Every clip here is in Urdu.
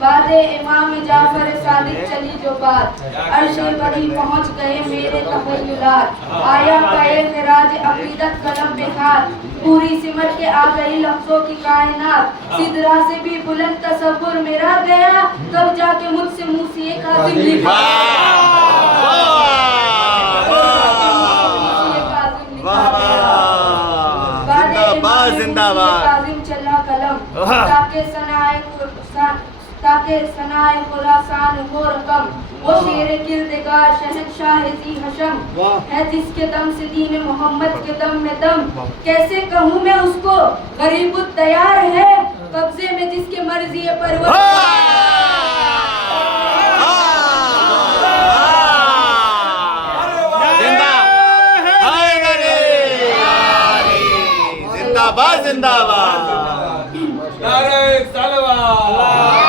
بعد امام جعفر صادق چلی جو بات عرش بری پہنچ گئے میرے تخیلات آیا پائے خراج عقیدت قلم بے ہاتھ پوری سمٹ کے آ گئی لفظوں کی کائنات سدرا سے بھی بلند تصور میرا گیا کب جا کے مجھ سے موسیٰ کاظم لکھا زندہ باد کاظم چلا قلم تاکہ ثنائے خراسان ہو رقم وہ شیر کردگار شہنشاہ ذی حشم ہے جس کے دم سے دین محمد کے دم میں دم کیسے کہوں میں اس کو غریب التیار ہے قبضے میں جس کے مرضی پرور زندہ باد نعرہ صلوات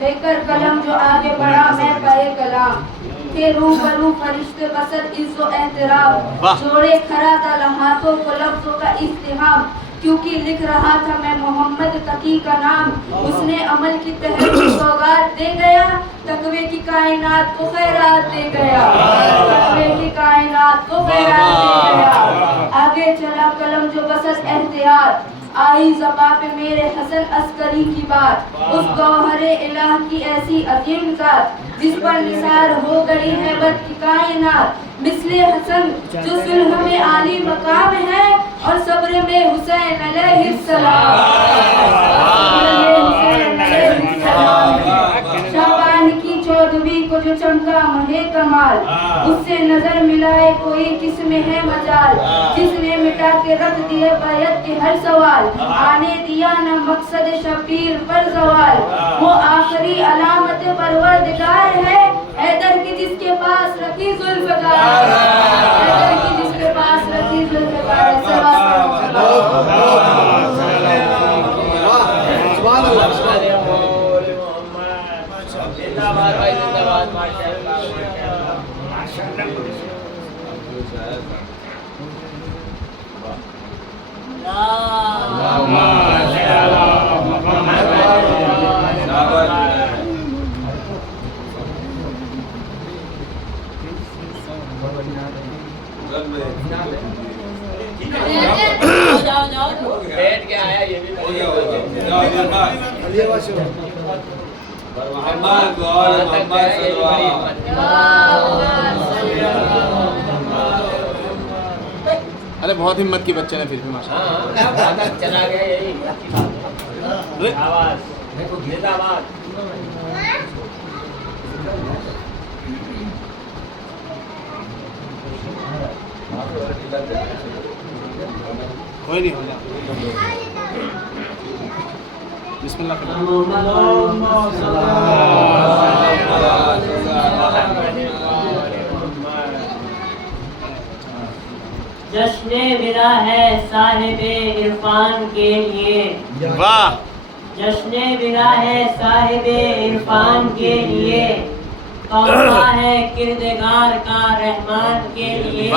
لے کر قلم جو آگے بڑھا میں پائے کلام کہ روبرو فرشتے قصد عز و احترام جوڑے کھڑا تھا لمحاتوں کو لفظوں کا استحام کیونکہ لکھ رہا تھا میں محمد تقی کا نام اس نے عمل کی تحریر سوغات دے گیا تقوی کی کائنات کو خیرات دے گیا تقوی کی کائنات کو خیرات دے گیا آگے چلا قلم جو بسس احتیاط آئی زباں پہ میرے حسن عسکری کی بات اس گوہر الہ کی ایسی عظیم ذات جس پر نثار ہو گئی ہے بد کی کائنات مثل حسن جو صلح میں عالی مقام ہے اور صبر میں حسین علیہ السلام شعبان کی چودھویں کو جو چمکا مہے کمال اس سے نظر ملائے کوئی کس میں ہے مجال جس نے مٹا کے رکھ دیے بیعت کے ہر سوال آنے دیا نہ مقصد شبیر پر زوال وہ آخری علامت پروردگار ہے حیدر کی جس کے پاس رکھی ذوالفقار حیدر کی جس کے پاس رکھی ذوالفقار بیٹھ کے آیا یہ بھی ارے بہت ہمت کی بچے نے پھر بھی ماشاءاللہ چلا گیا یہی آواز زندہ باد کوئی نہیں ہوگا بسم اللہ جشن ودا ہے صاحب عرفان کے لیے واہ جشن ودا ہے صاحب عرفان کے لیے تحفہ ہے کردگار کا رحمان کے لیے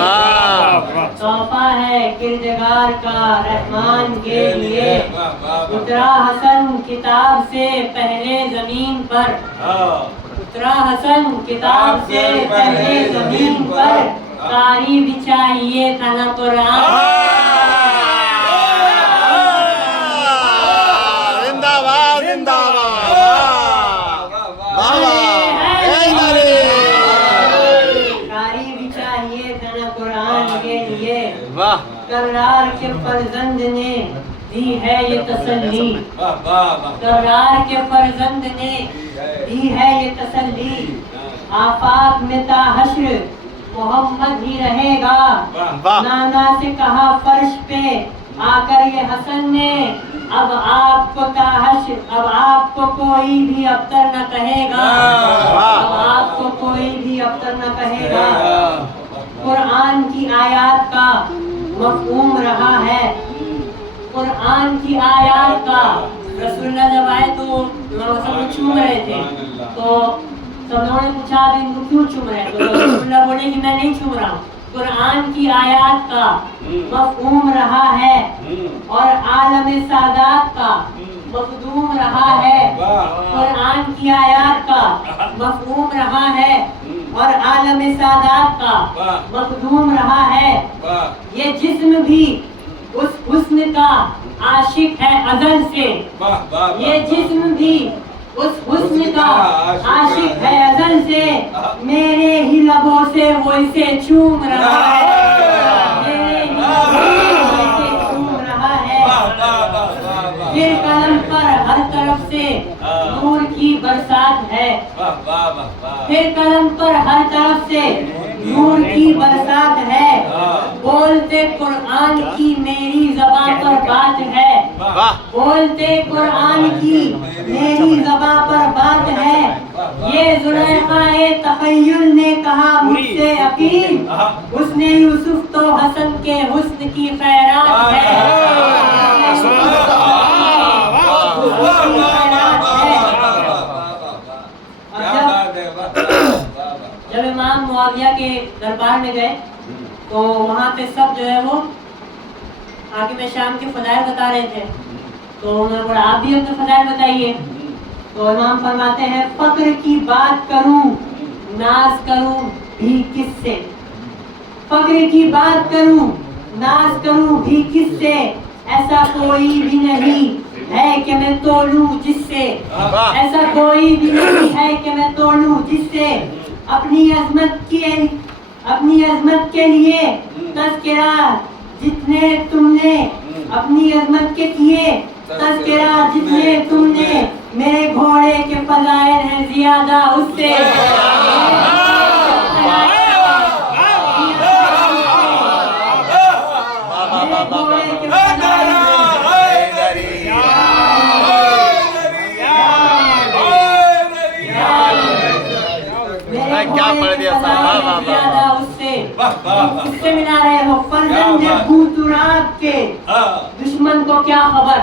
تحفہ ہے کردگار کا رحمان کے لیے اترا حسن کتاب سے پہلے زمین پر اترا حسن کتاب سے پہلے زمین پر کاری بچھائیے تھا نہ قرآن زندہ باد زندہ کرار کے فرزند نے دی ہے یہ تسلی کرار کے فرزند نے دی ہے یہ تسلی آفاق میں تا حشر محمد ہی رہے گا نانا سے کہا فرش پہ آ کر یہ حسن نے اب آپ کو تا حشر اب آپ کو کوئی بھی ابتر نہ کہے گا اب آپ کو کوئی بھی ابتر نہ کہے گا قرآن کی آیات کا مفہوم رہا ہے قرآن کی آیات کا رسول اللہ جب آئے تو سب لوگ چوم رہے تھے تو سب لوگوں نے پوچھا آپ ان کو کیوں چوم رہے تو رسول اللہ بولے کہ میں نہیں چوم رہا ہوں قرآن کی آیات کا مفہوم رہا ہے اور عالم سادات کا مخدوم رہا ہے. قرآن کی آیات کا مفہوم رہا ہے اور عالم سادات کا مخدوم رہا ہے. یہ جسم بھی اس حسن کا عاشق ہے ازل سے. یہ جسم بھی اس حسن کا عاشق ہے ازل سے. میرے ہی لبوں سے وہ اسے چوم رہا ہے. میرے ہی لبوں سے وہ اسے چوم رہا ہے. پھر قلم پر ہر طرف سے نور کی برسات ہے. پھر قلم پر ہر طرف سے نور کی برسات ہے. بولتے قرآن کی میری زبان پر بات ہے. بولتے قرآن کی میری زبان پر بات ہے. یہ زلیخا تخیل نے کہا مجھ سے عقیل. حسن یوسف تو حسن کے حسن کی خیرات ہے. جب امام معاویہ کے دربار میں گئے تو وہاں پہ سب جو ہے وہ حاکم شام کے فضائل بتا رہے تھے. تو انہوں نے بولا آپ بھی اپنے فضائل بتائیے. تو امام فرماتے ہیں فقر کی بات کروں ناز کروں بھی کس سے. فقر کی بات کروں ناز کروں بھی کس سے. ایسا کوئی بھی نہیں ہے کہ میں تولوں جس سے. ایسا کوئی بھی نہیں ہے کہ میں تولوں جس سے. اپنی عظمت کے لیے تذکرہ جتنے تم نے اپنی عظمت کے کیے تذکرہ جتنے تم نے میرے گھوڑے کے فضائل ہیں زیادہ اس سے. کیا پڑھ دیا اس سے ملا رہے ہو. فرزند بوتراب کے دشمن کو کیا خبر.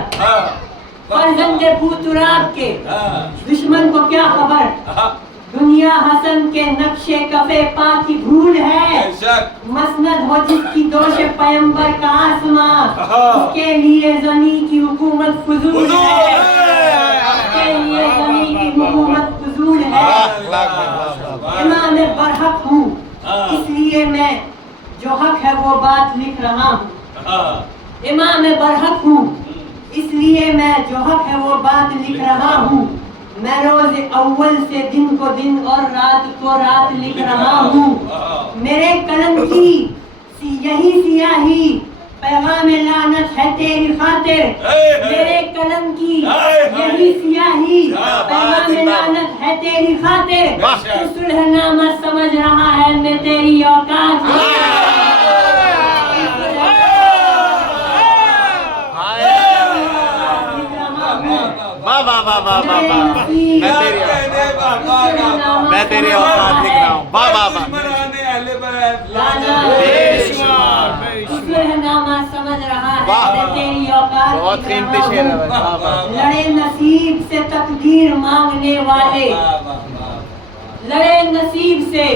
فرزند بوتراب کے دشمن کو کیا خبر. دنیا حسن کے نقشے کفے پا کی دھول ہے. مسند ہو جس کی دوش پیمبر کا آسماں اس کے لیے زمین کی حکومت فضول ہے. اس کے لیے زمین کی حکومت فضول ہے. امام برحق ہوں اس لیے میں جو حق ہے وہ بات لکھ رہا ہوں. امام برحق ہوں اس لیے میں جو حق ہے وہ بات لکھ رہا ہوں. میں روز اول سے دن کو دن اور رات کو رات لکھ رہا ہوں. میرے قلم کی یہی سیاہی پیغام لعنت ہے تیری خاطر. میرے قلم کی یہی سیاہی پیغام لعنت ہے تیری خاطر. تو صلح نامہ سمجھ رہا ہے میں تیری اوقات. میں تیری اوقات لکھ رہا ہوں. سمجھ رہا ہے تیری اوقات. بہت قیمتی شعر ہے. لڑے نصیب سے تقدیر مانگنے والے. لڑے نصیب سے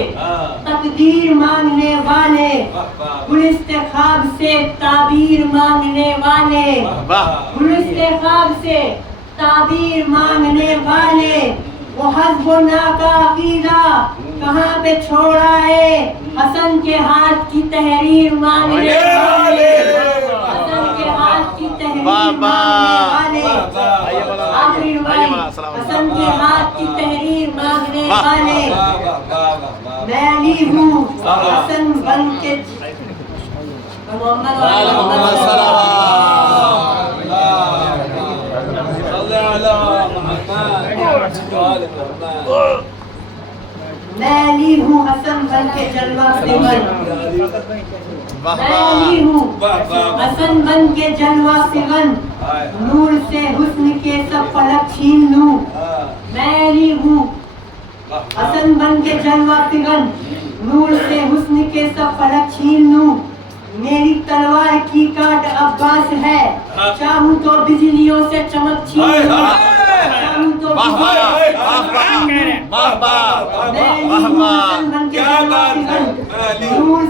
تقدیر مانگنے والے. گلست خواب سے تعبیر مانگنے والے. گلست خواب سے تعبیر مانگنے والے. وہ حسب و ناکا عقیدہ کہاں پہ چھوڑا ہے. حسن کے ہاتھ کی تحریر مانگنے والے. حسن کے ہاتھ کی تحریر مانگنے والے. آخری روایت حسن کے ہاتھ کی تحریر مانگنے والے. میں علی ہوں حسن بن کے محمد میں علی ہوں حسن بن کے جلوہ سمن. میں علی ہوں حسن بن کے جلوہ سمن. نور سے حسن کے سب فلک چھین لوں. میں علی ہوں حسن بن کے جلوہ سمن. نور سے حسن کے سب فلک چھین لوں. میری تلوار کی کاٹ عباس ہے. چاہوں تو بجلیوں سے چمک چھین لوں. چاہوں تو نور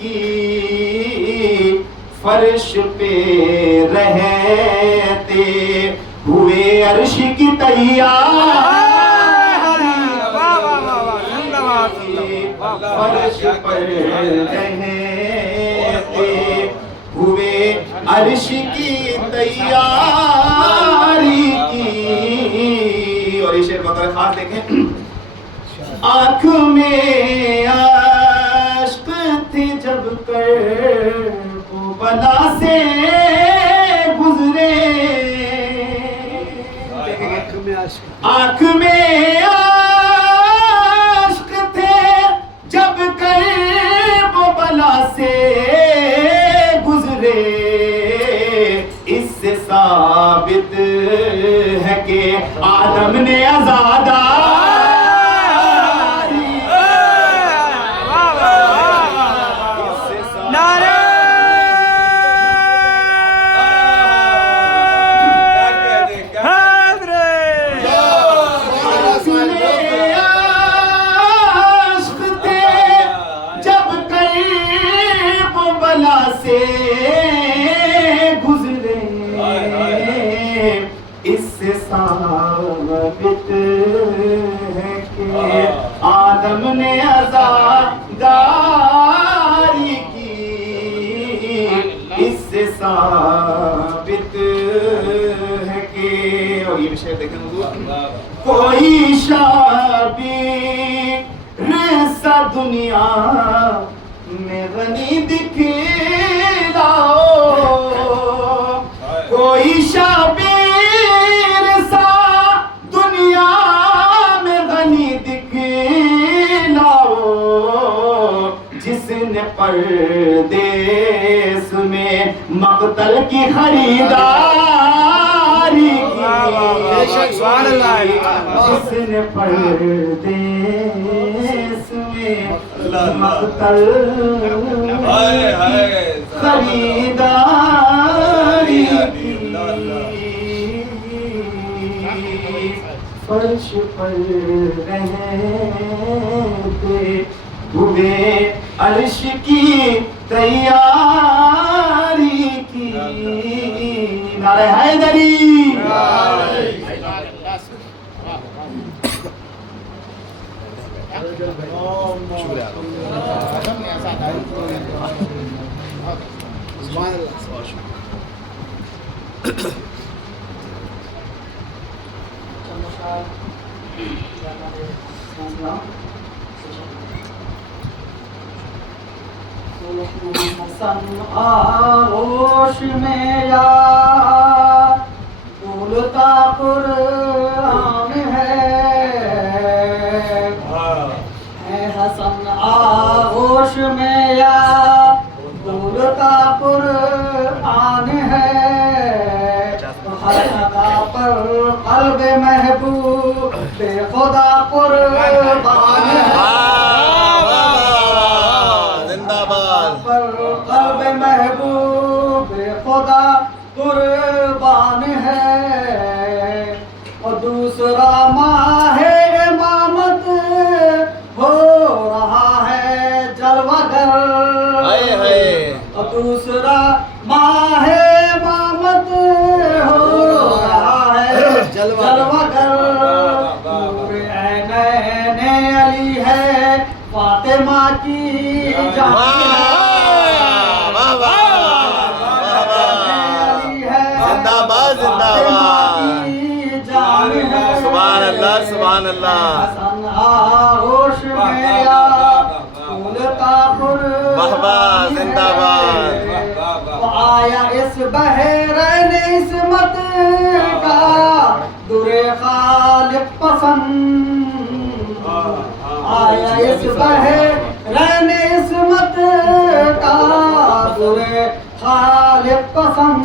کی فرش پہ رہتے ہوئے عرش کی تیاری، فرش پر رہتے ہوئے عرش کی تیاری کی. اور یہ شعر بطور خاص دیکھیں. آنکھ میں عشق تھی جب کرب بلا سے گزرے، آنکھ میں عشق تھے جب کرب بلا سے گزرے. اس سے ثابت ہے کہ آدم نے آزادہ سے گزرے. اس سے ثابت ہے کہ آدم نے آزاداری کی. اس سے ثابت ہے کہ، اور یہ بھی شعر دیکھیں حضور. کوئی شابیر سا دنیا میں غنی دکھلاؤ، کوئی شابیر سا دنیا میں غنی دکھلاؤ، جس نے پردیس میں مقتل کی خریداری کی، جس نے پردیس میں مقتل خریداری کی. فرش پر رہتے ہوئے عرش کی تیاری کی. نعرہ حیدری. حسن آغوش میں یار بولتا قرآن ہے، حسن آغوش میں یار بولتا قرآن ہے. ہر ادا پر قلب محبوب بے خدا قربان ہے، پر قلب محبوب خدا قربان ہے. اور دوسرا ماہ امامت ہو رہا ہے جلوہ گر، اور دوسرا ماہ امامت ہو رہا ہے جلوہ گر. نور عینین علی ہے فاطمہ کی جان، سبحان اللہ سبحان اللہ. حسن آغوش میں بولتا قرآن زندہ باد. آیا اس بحرین عصمت کا در خالق پسند، آیا اس بحرین عصمت کا در خالق پسند.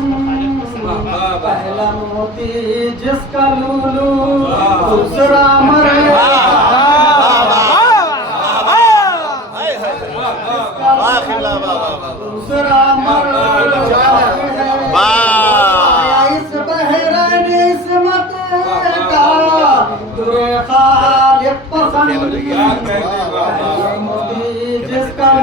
پہلا موتی جس کا لولو دوسرا مرے، دوسرا مرے. اس بحرین عصمت کا در خالق پسند، پہلا موتی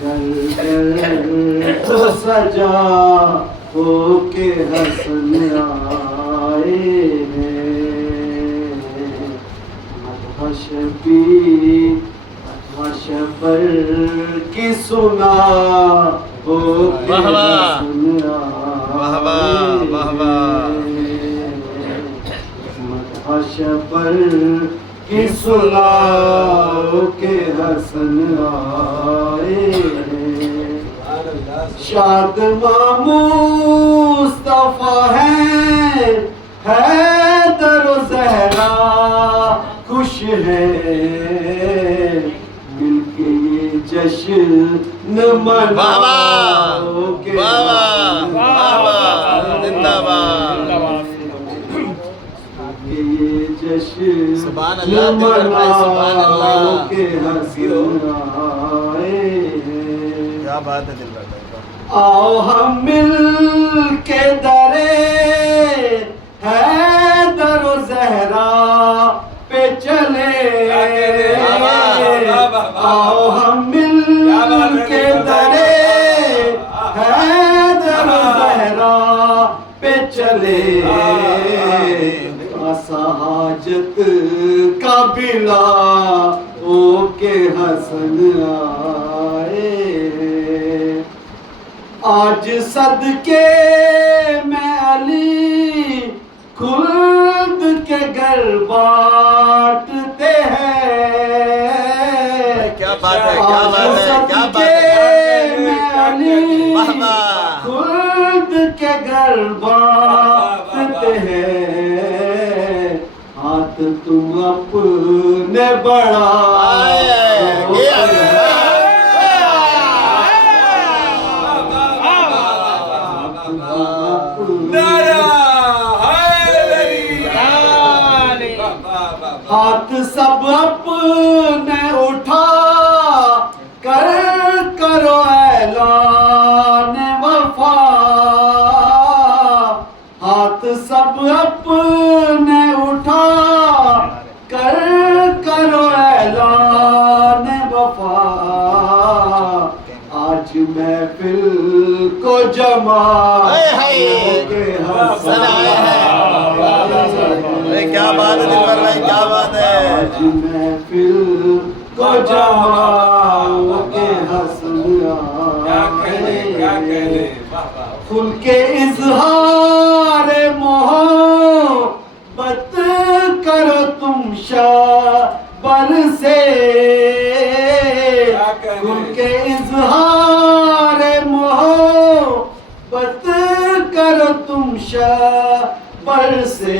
گھر گھر تو سجا ہو کے حسن آئے ہیں، مدح شبیر مدح شبر کی سنا ہو کے حسن آئے ہیں، مدح شبر کی سنا ہو کے حسن آئے ہیں، شاد مصطفیٰ ہیں حیدر و زہرا خوش ہے، مل کے یہ جشن مناؤ کہ یہ جشن سبحان اللہ، مناؤ کہ حسن آئے ہیں، کیا بات ہے دلبر بھائی، آؤ ہم مل کے درے حیدر و زہرا پہ چلے، آؤ ہم مل کے درے حیدر و زہرا پہ چلے، آسا حاجت کا بلا او کے حسن آئے، آج صدقے میں علی خلد کے گھر بانٹتے ہیں، کیا بات ہے، کیا آج بات ہے، کیا بات ہے، صدقے میں علی خلد کے گھر بانٹتے ہیں، ہاتھ تم اپنے بڑھاؤ ہاتھ سب اپنے اٹھا کر کرو اعلان وفا، ہاتھ سب اپنے اٹھا کر کرو اعلان وفا، آج محفل کو جمع کے حسن کیا بات ہے دلبر بھائی، کیا بات ہے، آج محفل کو جمع کے حسن آئے، کھل کے اظہار محبت کرو تم شابر سے، کھل کے اظہار محبت کرو تم شابر سے،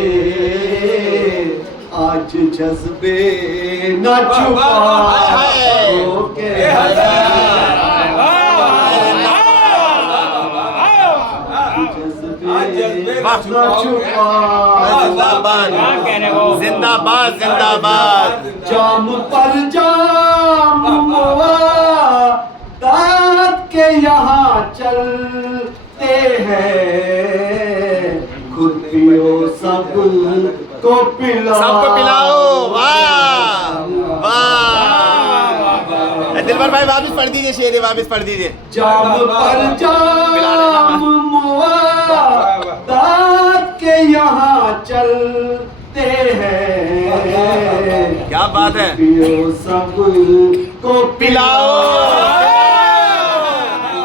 آج جذبے نہ چھپاؤ کہ زندہ باد، زندہ باد، جام پر جام موادات کے یہاں چلتے ہیں، خود پیو سب کو پلاؤ، سب کو پلاؤ، واہ واہ، دلبر بھائی واپس پڑھ دیجئے شعر، واپس پڑھ دیجئے، جام پر جام موادات کے یہاں چلتے ہیں، کیا بات ہے، پیو سب کو پلاؤ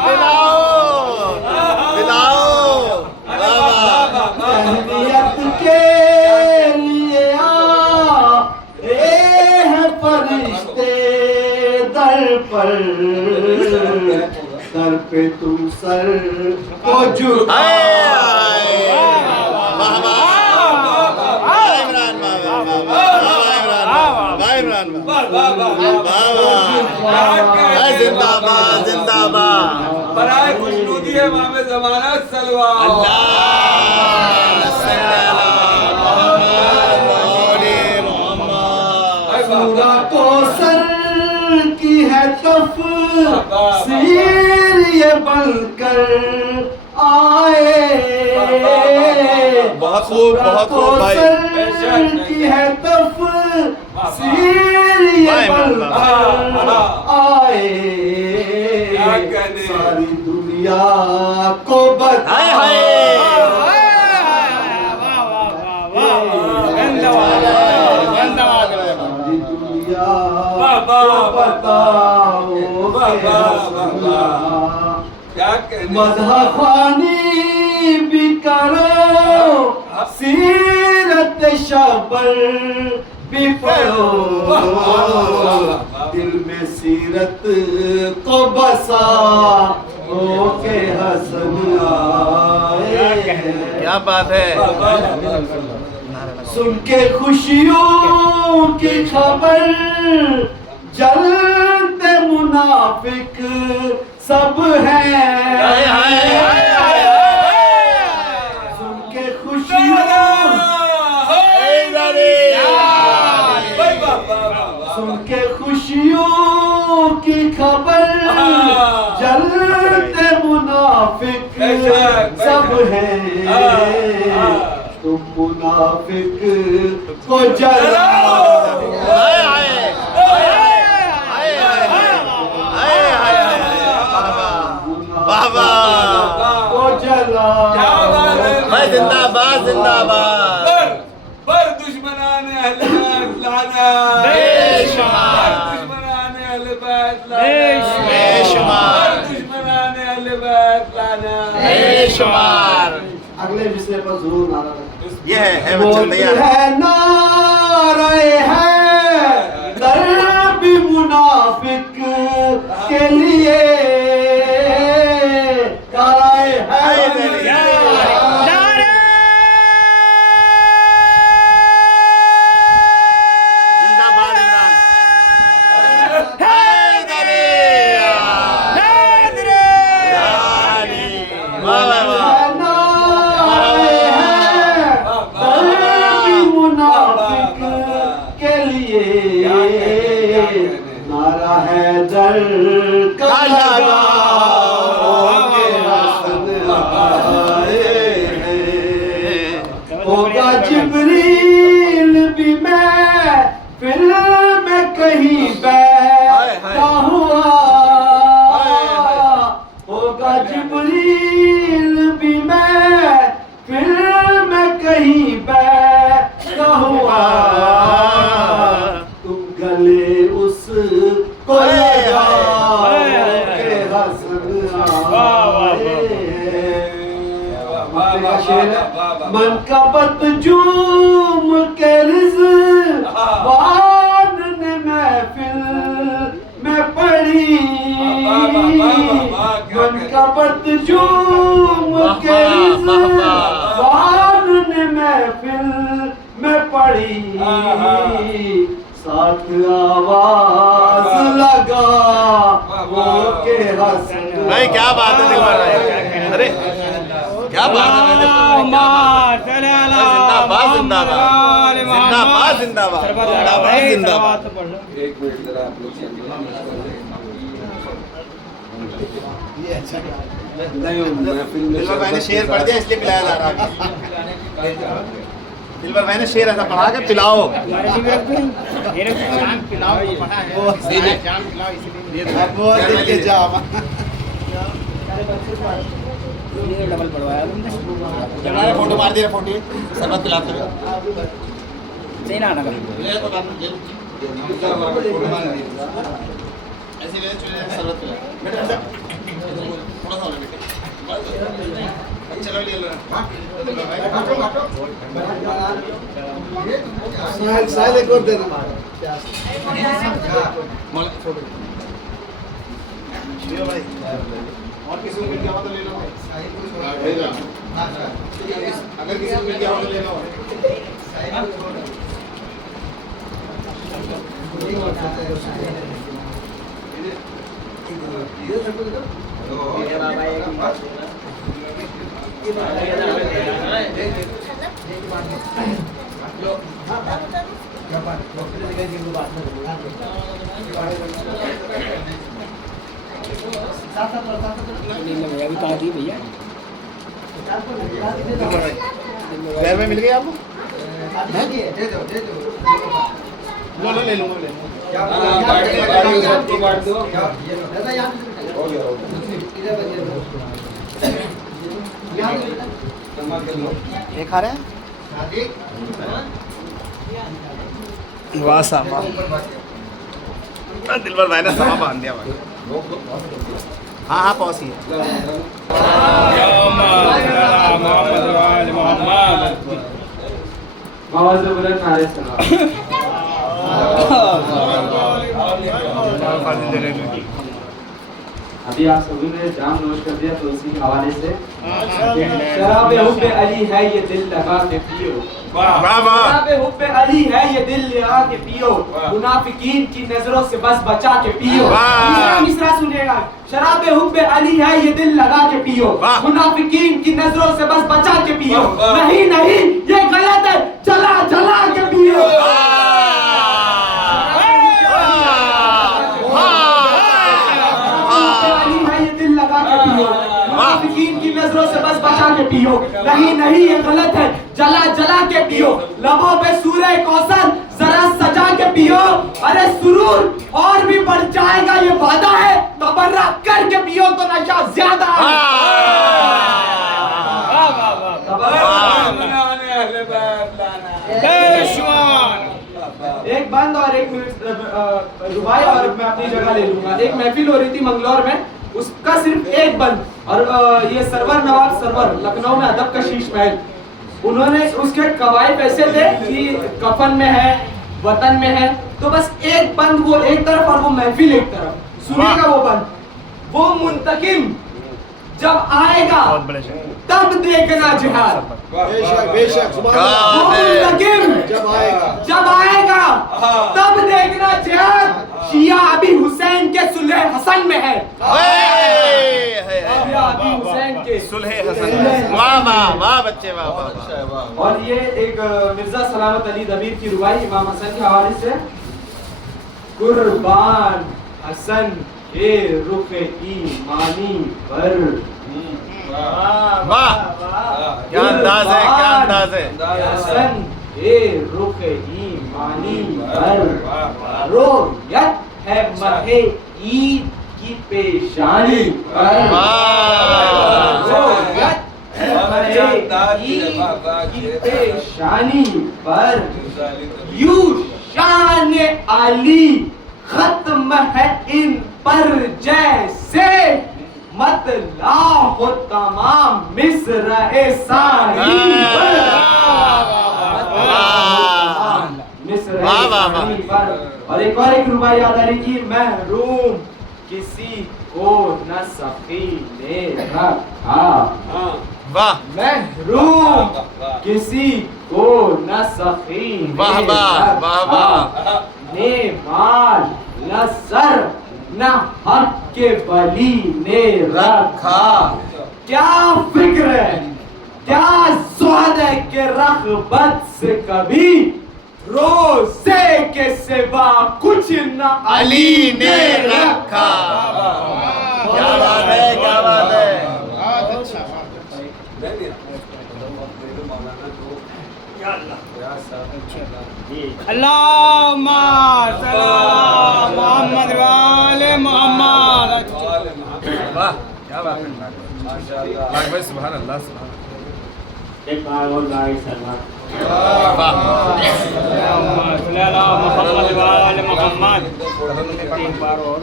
پلاؤ پلاؤ، اہمیت کے لیے آئے ہیں فرشتے در پر، سر پہ تم سر کو زندہ باد، زندہ باد، برائے خوشنودی ہے امام زمانہ سلوات، سورہ کوثر کی ہے تفسیر یہ بن کر آئے، بہت خوب، بہت خوب بھائی، کوثر کی ہے تفسیر سیریبل آئے ساری دنیا کو بتائے ساری دنیا کو بتاؤ مدح خوانی بھی کرو سیرت شبر بھی پڑھو دل میں سیرت کو بسا ہو کے حسن آئے. کیا بات ہے. سن کے خوشیوں کی خبر جلتے منافق سب ہیں. سن کے خوشیوں سن کے خوشیوں کی خبر جلتے منافق سب ہیں. تم منافق کو جلاؤ کو جلاؤ. زندہ باد زندہ باد. پر دشمنان اہل بیت لانا بے شمار. دشمنان اہل بیت لانا بے شمار. دشمنان اہل بیت لانا بے شمار. اگلے مصرے پر ضرور نعرہ لگا. یہ ہے بچہ تیار ہے. نعرہ ہے در بھی منافق کے لیے کارائے ہے نعرہ حیدر کا لگا کے حسن آئے ہیں. ہوگا جبریل بھی میں پھر میں کہیں بیٹھا ہوا. ہوگا جبریل بھی میں پھر میں کہیں بیٹھا ہوا. تم گلے اس کو لگاؤ کہ حسن آئے. منقبت جوم کے رضوان نے محفل میں پڑھی. منقبت جوم کے رضوان نے محفل میں پڑھی. ساتھ آواز لگا وہ کے حسن. بھائی کیا بات ہے دلبر بھائی. ارے کیا بات ہے. زندہ باد زندہ باد زندہ باد زندہ باد زندہ باد. ایک منٹ ذرا آپ لوگ دلبر بھائی نے شعر پڑھ دیا اس لیے پلایا جا رہا ہے. دلبر بھائی نے شعر ایسا پڑھا کہ پلاؤ. فوٹو مار دیا فوٹو سربت پلاتے سائل ایک اور دے دیں. اور کسی کو مل گیا ہو تو لے لو. اگر کسی کو مل گیا ہو تو لے لو. گھر میں مل گئی آپ کو. لے لوں گا یہ کھا رہے ہیں واہ صاحب دلبر بھائی نے سما باندھ دیا بھائی ہاں ہاں پہنچی ہے ابھی آپ سبھی نے جام نوش کر دیا تو اسی کے حوالے سے شراب حب علی ہے یہ دل لگا کے پیو، شراب حب علی ہے یہ دل لگا کے پیو، منافقین کی نظروں سے بس بچا کے پیو. مصرع سنیے گا. شراب حب علی ہے یہ دل لگا کے پیو، منافقین کی نظروں سے بس بچا کے پیو. نہیں نہیں یہ غلط ہے، جلا جلا کے پیو. منافقین کی نظروں سے بس بچا کے پیو. نہیں نہیں یہ غلط ہے، جلا جلا کے پیو. لبوں پہ سورہ کوثر ذرا سجا کے پیو. ارے سرور اور بھی بڑھ جائے گا یہ وعدہ ہے، تبرہ کر کے پیو تو نشہ زیادہ ہے. ایک بند اور ایک منٹ ربائی اور میں اپنی جگہ لے لوں گا. ایک محفل ہو رہی تھی منگلور میں، اس کا صرف ایک بند، اور یہ سرور نواب سرور لکھنؤ میں ادب کا شیش محل، انہوں نے اس کے قواعد ایسے تھے کہ کفن میں ہے، وطن میں ہے، تو بس ایک بند وہ ایک طرف اور وہ محفل ایک طرف. سنیے گا وہ بند. وہ منتقم جب آئے گا تب دیکھنا جہاد. بے شک وہ منتقم جب آئے گا تب دیکھنا جہاد. شیعہ ابی حسین کے صلح حسن میں ہے. ابی حسین کے صلح حسن. واہ واہ واہ بچے واہ واہ. اور یہ ایک مرزا سلامت علی دبیر کی ربائی امام حسن کے حوالے سے. قربان حسن کے رخ ایمانی پر. واہ کیا انداز ہے، کیا انداز ہے. حسن کے رخ ایمانی پر رویت ہے ماہ عید کی پیشانی پر. رویت ہے ماہ عید کی پیشانی پر. یوں شان علی ختم ہے ان پر جیسے مطلع ہو تمام مصرع ثانی پر. اور ایک ربائی یاد آ رہی کہ محروم کسی کو نہ سخی نے رکھا. محروم کسی کو نہ سخی نے رکھا. نے مال نہ سر نہ حق کے ولی نے رکھا. کیا فکر ہے، کیا زہد ہے کہ رغبت سے کبھی روزے کے سوا کچھ نہ علی نے رکھا. کیا بات ہے، کیا بات ہے. اللہم صلی علی محمد و آل محمد. واہ کیا بات ہے. بھائی سبحان اللہ سبحان اللہ. ایک بار اور گائے سلمان. اللہم صلی علی محمد و آل محمد. ایک بار اور.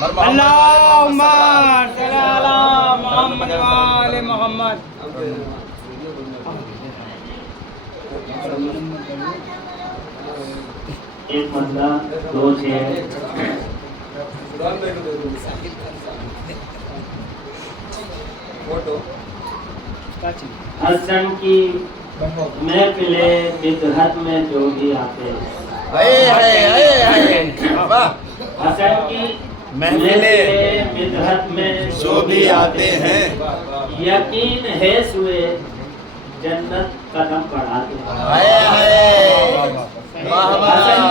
اللہم صلی علی محمد و آل محمد. ایک مسئلہ دو چھ. حسن کی محفل مدحت میں جو بھی آتے ہیں. حسن کی محفل مدحت میں جو بھی آتے ہیں یقین ہے سوئے جنت قدم بڑھاتے ہیں. حسن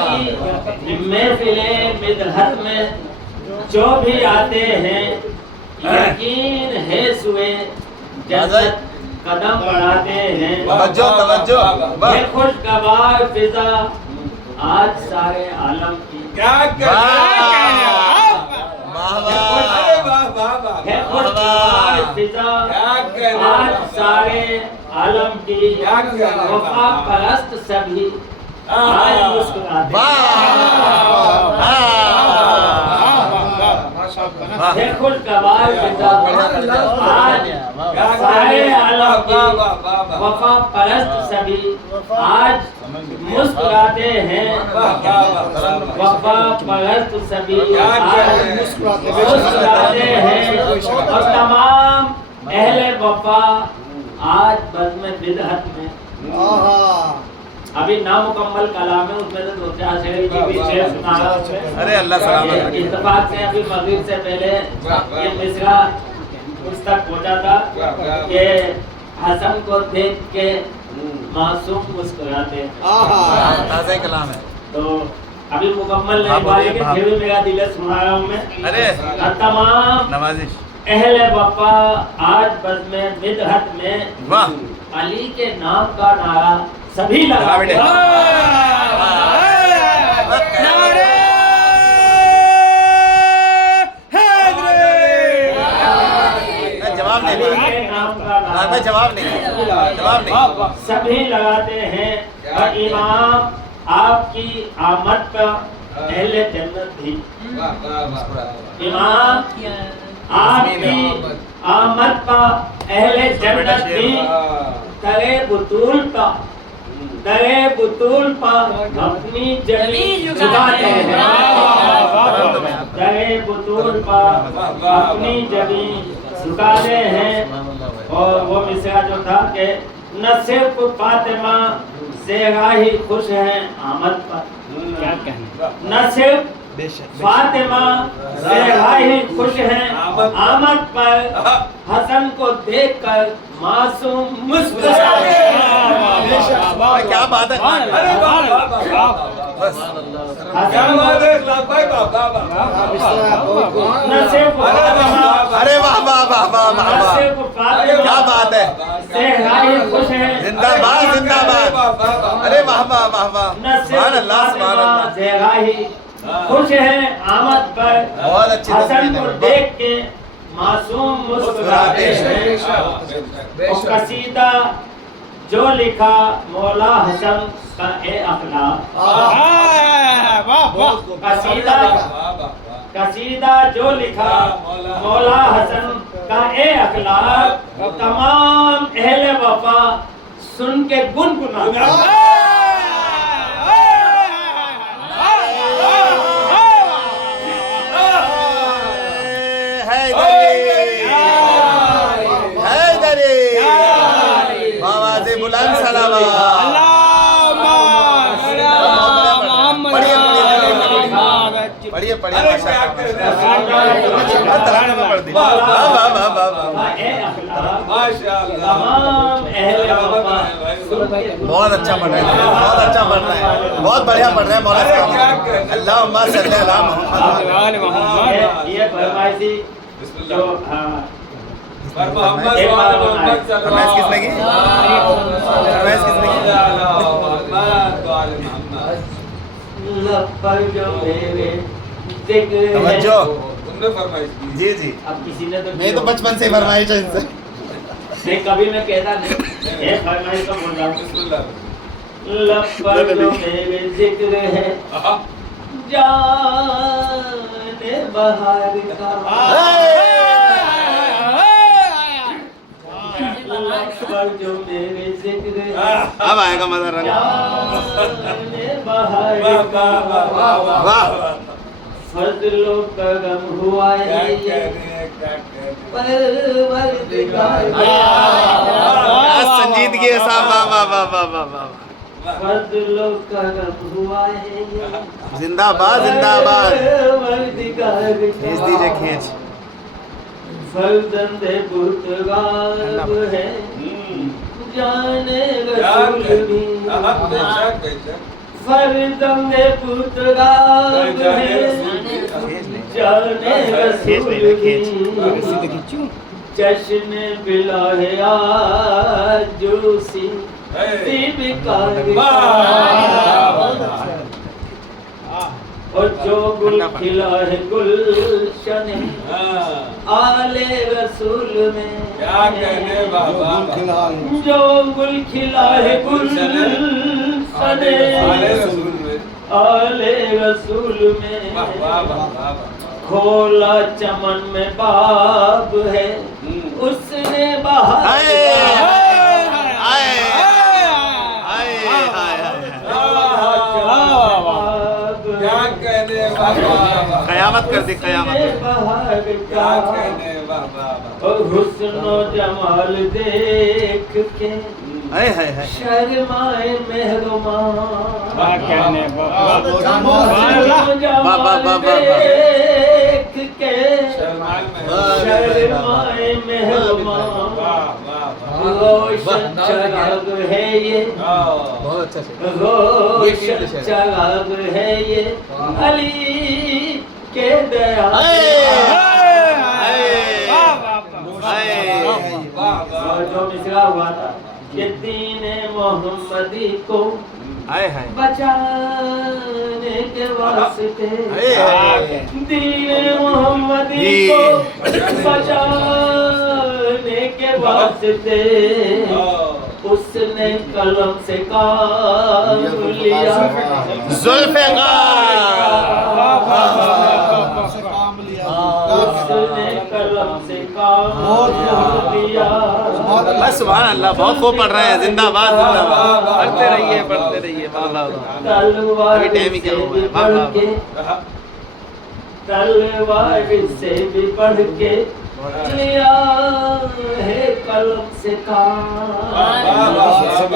کی محفل مدحت میں جو بھی آتے ہیں یقین ہے سوئے جنت قدم بڑھاتے ہیں. توجہ توجہ. یہ خوشگوار فضا آج سارے عالم کی کیا آج سارے عالم کی وفا پرست سبھی آج مسکراتے ہیں خوشگوار فضا آج سارے عالم کی وفا پرست سبھی آج مسکراتے ہیں وفا پرست سبھی آج مسکراتے ہیں اور تمام اہل وفا آج بزم بدعت میں ابھی نامکمل کلام ہے اس میں سے 2-4 شعر کی بھی شعر سنا رہا ہوں. ارے اللہ سلامت اتفاق سے ابھی مغرب سے پہلے یہ مصرع اس تک پہنچا تھا کہ حسن کو دیکھ کے معصوم مسکراتے ہیں. تازہ کلام ہے. تو ابھی مکمل نہیں ہوا لیکن پھر بھی میرا دل سنا رہا ہوں میں. تمام نوازش اہل وفا آج بزم بدعت میں علی کے نام کا نعرہ سبھی لگا بیٹھے. جواب نہیں سبھی لگاتے ہیں اور امام آپ کی آمد پر اہل جنت بھی امام آپ کی آمد پر اہل جنت بھی ترے بطول پر اپنی جبی جھکاتے ہیں. ترے بطول پر اپنی جبی جھکاتے ہیں. اور وہ مصرع جو تھا کہ نہ صرف فاطمہ زہرا ہی خوش ہیں آمد پر نہ صرف فاطمہ زہرا ہی خوش ہیں آمد پر حسن کو دیکھ کر معصوم مسکراتے ہیں. کیا بات ہے. ارے واہ واہ واہ واہ واہ کیا بات ہے. زندہ باد زندہ باد. ارے واہ واہ واہ واہ سبحان اللہ سبحان اللہ. خوش ہیں آمد پر بہت اچھی حسن کو دیکھ کے معصوم مسکراتے ہیں. قصیدہ جو لکھا مولا حسن کا اے اخلاق قصیدہ جو لکھا مولا حسن کا اے اخلاق تمام اہل وفا سن کے گنگناتے ہیں. بلند سلامات. پڑھیے پڑھیے بہت اچھا پڑھ رہے ہیں بہت اچھا پڑھ رہے ہیں بہت بڑھیا پڑھ رہے ہیں مولانا صاحب. اللہم صلی علی محمد. یہ فرمائشی جو فرمائش کس نے کی فرمائش کس نے کی توجہ جی جی. اب کسی نے تو نہیں تو بچپن سے فرمائش ہے ان سے نہیں کبھی میں کہتا نہیں یہ فرمائش تو بول رہا ہوں. لب پر جو میرے ذکر ہے جان بہار کا جو میرے ذکر اب آئے گا مزہ رنگ. فضل و کرم ہوا ہے سنجیدگی ہے صاحب. واہ واہ واہ واہ واہ واہ. فضل و کرم ہوا ہے زندہ باد زندہ باد. کھینچ دیجیے کھینچ. فرزند پرتگال ہے جانے رسول بھی فرزند پرتگال ہے جانے رسول بھی جشن بلا ہے آج جو سی اور جو گل کھلا ہے گلشن آلے رسول میں، کیا کہنے بابا، جو گل کھلا ہے گلشن آلے رسول میں، کھولا چمن میں باب ہے اس نے بہار قیامت کر دی قیامت. اور حسن و جمال دیکھ کے شرمائے مہربان، حسن و جمال دیکھ کے شرمائے مہربان، روشن چراغ ہے یہ، روشن چراغ ہے یہ علی کے دیا. جو مصرع ہوا تھا کہ دین محمدی کو بچانے کے واسطے، دین محمدی کو بچانے کے واسطے اس نے قلم سے کام لیا، سبحان اللہ. بہت خوب پڑھ رہے ہیں. زندہ باد زندہ باد. پڑھتے رہیے پڑھتے رہیے. تلوار سے بھی بڑھ کے لیا ہے قلم سے کام،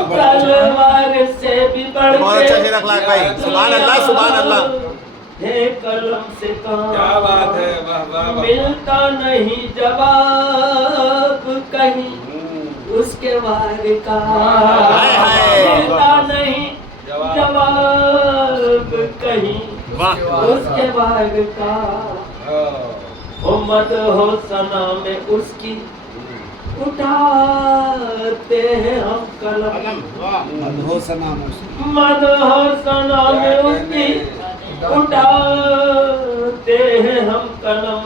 تلوار سے بھی بڑھ بہت اچھا شعر اخلاق بھائی. سبحان اللہ سبحان اللہ. ہے قلم سے کام. کیا بات ہے، واہ واہ واہ. ملتا نہیں جواب کہیں اس کے وار کا، ملتا نہیں جواب کہیں اس کے وار کا. امت ہو ثنا میں اس کی اٹھاتے ہیں ہم قلم، مد ہو ثنا میں اس کی اٹھاتے ہیں ہم قلم.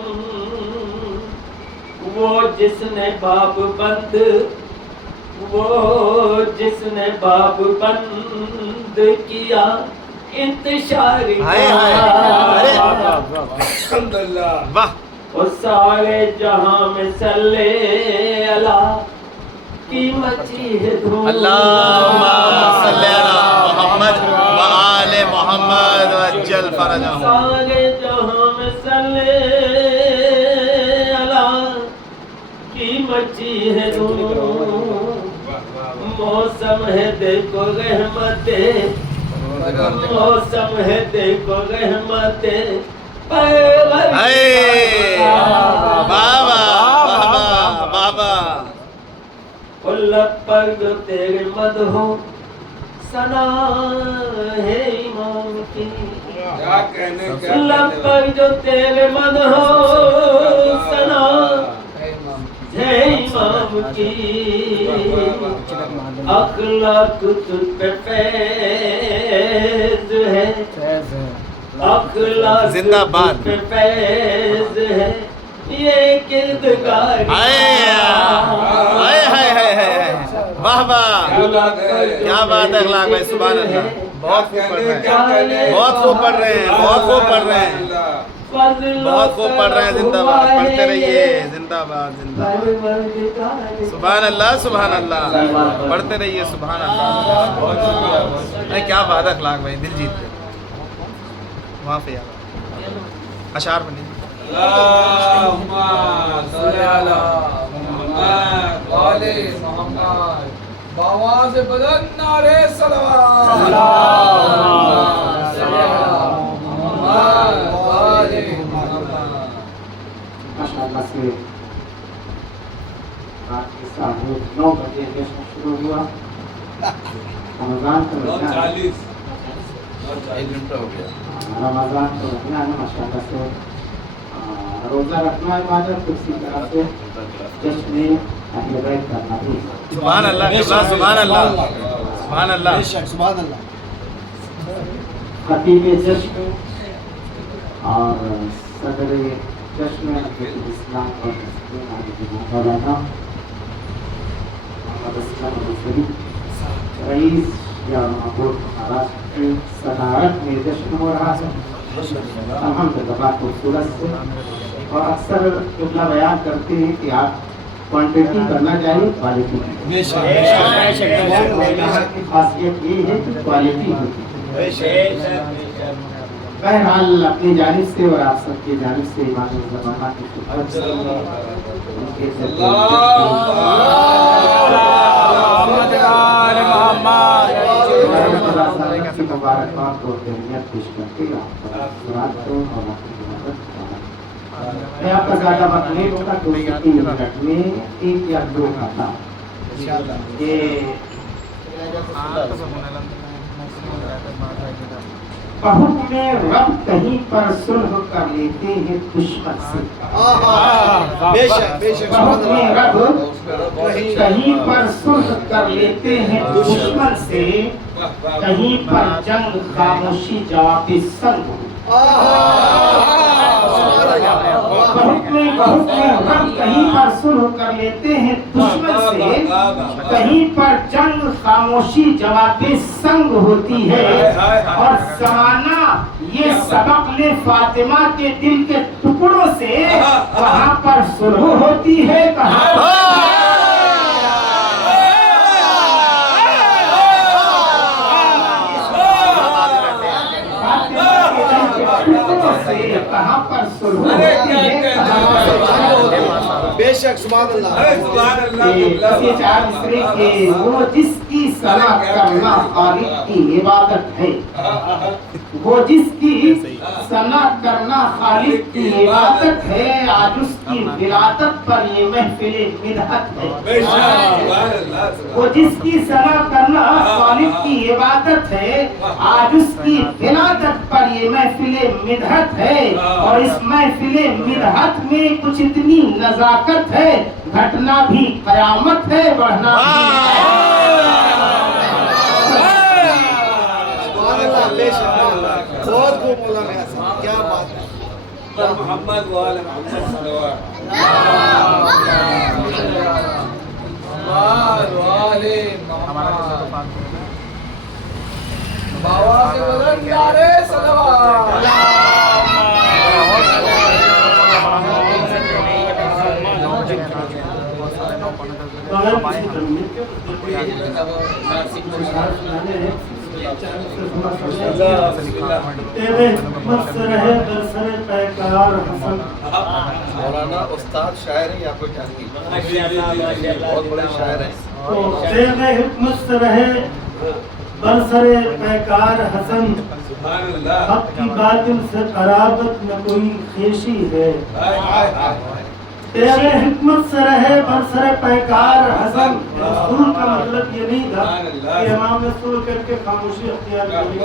وہ جس نے باب بند، وہ جس نے باب بند کیا انتشار الحمدللہ. اور سارے جہاں میں صلی اللہ کی مچی ہے دھوم. اللہم صلی علی محمد وآل محمد وجل فرجہم. سارے جہاں میں صلی اللہ کی مچی ہے دھوم. موسم ہے دیکھو رحمت، موسم ہے دیکھو رحمت بابا بابا. لب پر جو تیرے مد ہو ثنا ہے امام کی، کیا کہنے، لب پر جو تیرے مد ہو ثنا ہے امام کی. اخلاق تجھ پہ فیض ہے، اخلاق زندہ باد. تجھ پہ فیض ہے یہ کردگار. واہ واہ. کیا بات ہے اخلاق بھائی. سبحان اللہ. بہت خوب پڑھ رہے ہیں، بہت خوب پڑھ رہے ہیں، بہت خوب پڑھ رہے ہیں، بہت خوب پڑھ رہے ہیں. زندہ باد. پڑھتے رہیے. زندہ باد زندہ باد. سبحان اللہ سبحان اللہ. پڑھتے رہیے. سبحان اللہ. کیا بات ہے اخلاق بھائی. دل جیت گئے. وہاں پہ اشعار بنے. اللہم صلی علی محمد وآل محمد. بآواز بلند نعرے صلوات. اللہم صلی علی محمد وآل محمد. ماشاءاللہ سے رات کے 9 بجے جشن شروع ہوا. رمضان کا مہینہ، 1 گھنٹہ ہو گیا. رمضان کا مہینہ ہے. ماشاءاللہ سے روزہ رکھنا عبادت، اسی طرح سے جشن اہل بیت کرنا بھی. سبحان اللہ سبحان اللہ سبحان اللہ. خطیب جشن اور صدر جشن اسلام اور مولانا محمد اسلم حسین رئیس یا معبود مہاراشٹر کی صدارت میں جشن ہو رہا ہے الحمدللہ خوبصورت سے. اور اکثر قبلہ بیان کرتے ہیں کہ آپ کوانٹٹی کرنا چاہیے کوالٹی کی. خاصیت یہ ہے کہ کوالٹی ہوتی ہے. بہرحال اپنی جانب سے اور آپ سب کی جانب سے امام زمانہ کی خدمت سے مبارکباد اور تہنیت پیش کرتے میں آپ کا زیادہ وقت نہیں ہوگا تو 3 منٹ میں 1 یا 2 کا تھا. بہت میں رب کہیں پر صلح کر لیتے ہیں دشمن سے. بہت میں رب کہیں پر صلح کر لیتے ہیں دشمن سے, کہیں پر جنگ خاموشی جواب سنگ. بہت میں رب کہیں پر صلح کر لیتے ہیں دشمن سے, کہیں پر جنگ خاموشی جواب سنگ ہوتی ہے. اور زمانہ یہ سبق لے فاطمہ کے دل کے ٹکڑوں سے, وہاں پر صلح ہوتی ہے کہاں پر صلح ہوتی ہے. بے شک سبحان اللہ. وہ جس کی صلاح کرنا خالق کی عبادت ہے, وہ جس کی صلاح کرنا خالق کی عبادت ہے, آج اس کی ولادت پر یہ محفل مدحت ہے. وہ جس کی صلاح کرنا خالق کی عبادت ہے, آج اس کی ولادت پر یہ محفل مدحت ہے. اور اس محفل مدحت میں کچھ اتنی نزاکت ہے, گھٹنا بھی قیامت ہے, بڑھنا بہت خوب مولانا حسن, کیا بات ہے. محمد وآل محمد صلوات بابا سے بلند نعرے صلوات. مولانا استاد شاعر ہیں یا کوئی بہت بڑے شاعر ہیں. حکمت سے رہے برسر پیکار حسن, حق کی باطل سے قرابت میں کوئی خیشی ہے. تیرے حکمت سے رہے برسر پیکار حسن. صلح کا مطلب یہ نہیں تھا کہ امام نے صلح کر کے خاموشی اختیار کری.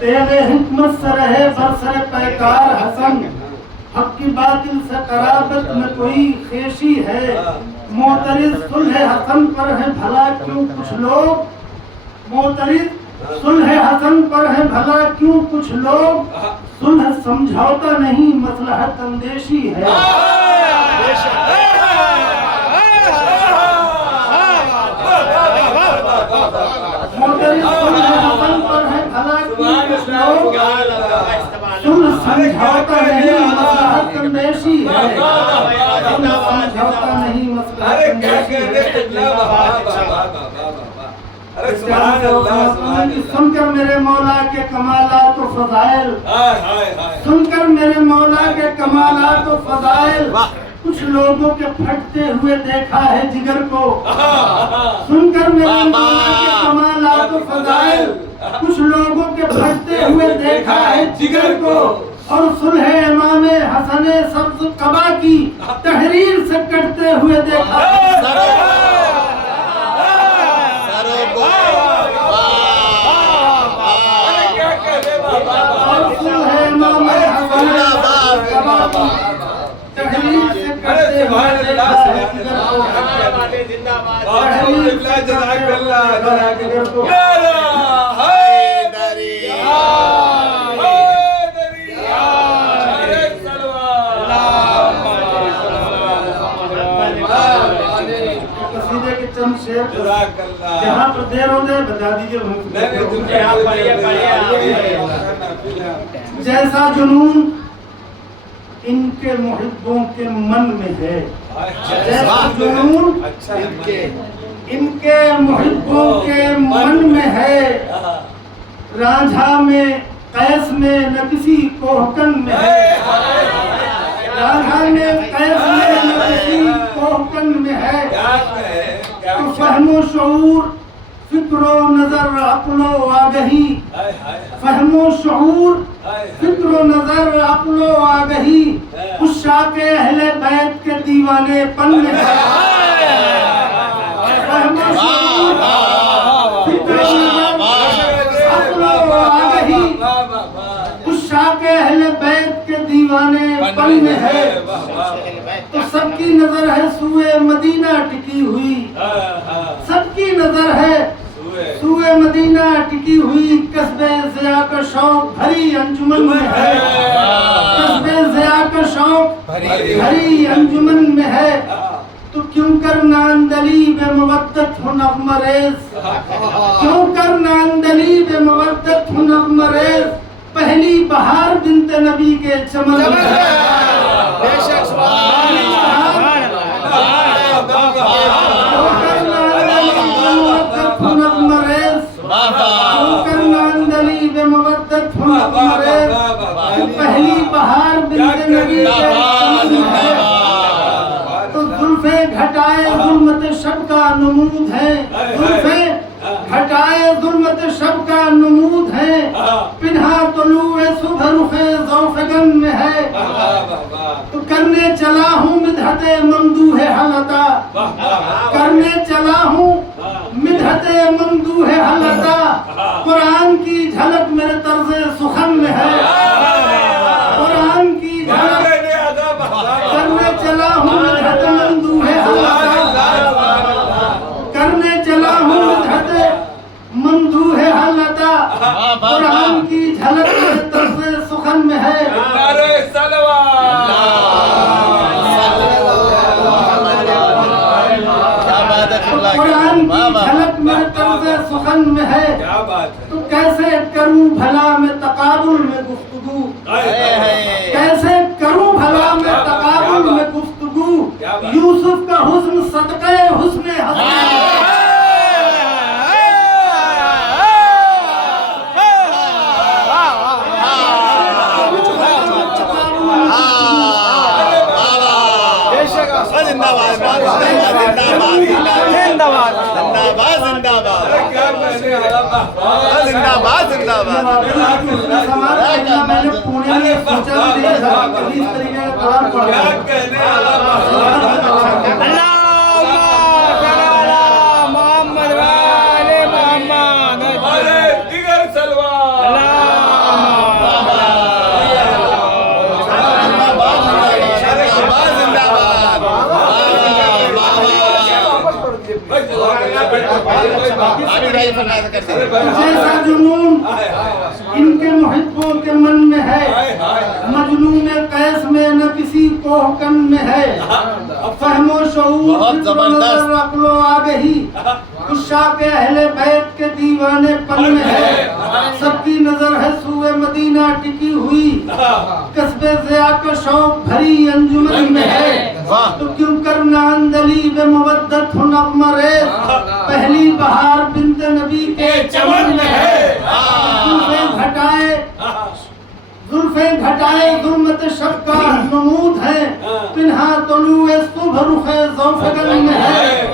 تیرے حکمت سے رہے برسر پیکار حسن, حق کی باطل سے قرابت میں کوئی خیشی ہے. معترض صلح حسن پر ہے بھلا کیوں کچھ لوگ, معترض صلح حسن پر ہے بھلا کیوں کچھ لوگ, صلح سمجھوتا نہیں مصلحت اندیشی ہے. معترض صلح حسن پر ہے بھلا کیوں کچھ لوگ, صلح سمجھوتا نہیں مصلحت اندیشی ہے. صلح سمجھوتا نہیں مصلحت اندیشی ہے. سن کر میرے مولا کے کمالات و فضائل, سن کر میرے مولا کے کمالات و فضائل, کچھ لوگوں کے پھٹتے ہوئے دیکھا ہے جگر کو. سن کر میرے مولا کے کمالات و فضائل, کچھ لوگوں کے پھٹتے ہوئے دیکھا ہے جگر کو. اور صلح امام حسن سبز قبا کی تحریر سے کٹتے ہوئے دیکھا ہے. قصیدے کے چند شعر جزاک اللہ جہاں پر دیر ہو جائے بتا دیجیے جیسا جنون ان کے محبوں کے من میں ہے، جیسا جنون ان کے محبوں کے من میں ہے، رانجھا میں قیس میں نہ کسی کوہکن میں ہے، رانجھا میں قیس میں نہ کسی کوہکن میں ہے، تو فہم و شعور فکر و نظر عقل و آگہی، فہم و شعور فکر و نظر عقل و آگہی عشاق اہل بیت کے دیوانے پن میں ہے، فہم و شعور فکر و نظر عقل و آگہی عشاق اہل بیت کے دیوانے پن میں ہے، تو سب کی نظر ہے سوئے مدینہ ٹکی ہوئی، سب کی نظر ہے سوئے مدینہ ٹکی ہوئی، قصب ضیاء کا شوق بھری انجمن میں ہے، قصب ضیاء کا شوق بھری انجمن میں ہے، تو کیوں کر ناندلی بے مودت ہو نغمہ ریز، کیوں کر ناندلی بے مودت ہو نغمہ ریز، پہلی بہار بنت نبی کے چمن میں ہے، بے شک پہلی بہار بنت نبی کے چمن میں ہے، تو زلفیں گھٹائے ظلمت شب کا نمود ہے، زلفیں گھٹائے ظلمت شب کا نمود ہے، پنہا طلوع صبح رخ ذوفگن میں ہے، تو کرنے چلا ہوں مدحت ممدوح حلطہ، کرنے چلا ہوں مدحت ممدوح حلطہ، قرآن کی جھلک میرے طرز سخن میں ہے، قرآن کی جھلک کرنے چلا ہوں مدحت ممدوح حلطہ، کرنے چلا ہوں مدحت ممدوح حلطہ، قرآن کی جھلک میرے طرز سخن میں ہے، قرآن کی جھلک میرے طرز سخن میں ہے، تو کیسے کروں بھلا میں تقابل میں گفتگو، کیسے کروں بھلا میں تقابل میں گفتگو، یوسف کا حسن صدقے حسن حسن میں نے پونے میں سوچا بھی نہیں تھا کبھی اس طریقے کا کلام پڑھا جیسا جنون ان کے محبوں کے من میں ہے، مجنون قیس میں نہ کسی کوہکن میں ہے، فہم و شعور فکر و نظر عقل و آگہی عشاق اہل بیت کے دیوانے پن میں ہے، سب کی نظر ہے سوئے مدینہ ٹکی ہوئی، قصب ضیاء کا شوق بھری انجمن میں ہے، تو کیوں کر ناندلی بے مودت ہو نغمہ ریز، پہلی بہار بنت نبی کے چمن میں ہے، زلفیں گھٹائے ظلمت شب کا نمود ہے، پنہا طلوع صبح رخ ذوفگن میں ہے،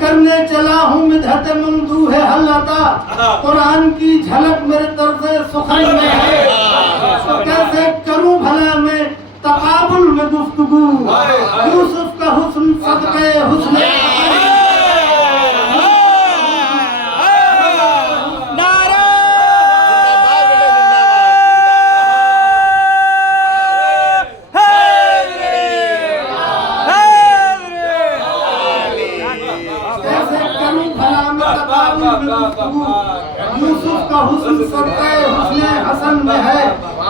کرنے چلا ہوں مدحت ممدوح حلطہ، قرآن کی جھلک میرے طرز سخن میں ہے، تو کیسے کروں بھلا میں تقابل میں گفتگو، یوسف کا حسن صدقے حسن یوسف کا حسن صدقے حسن حسن میں ہے،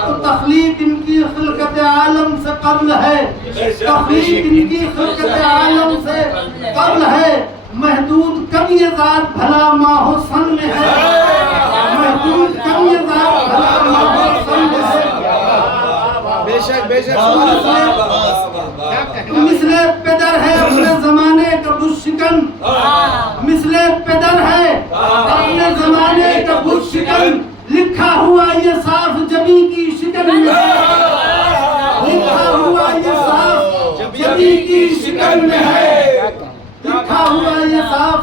تو تخلیق ان کی خلقت عالم سے قبل ہے، تخلیق ان کی خلقت کب یہ ذات بھلا ماہو سن میں ہے، محدود کب یہ ذات بھلا ماہو سن میں ہے، بے شک بے شک مثل پدر ہے اپنے زمانے کا بت شکن، مثل پدر ہے اپنے زمانے کا بت شکن، لکھا ہوا یہ صاف جبی کی شکن میں ہے، لکھا ہوا یہ صاف جبی کی شکن میں ہے، لکھا ہوا یہ صاف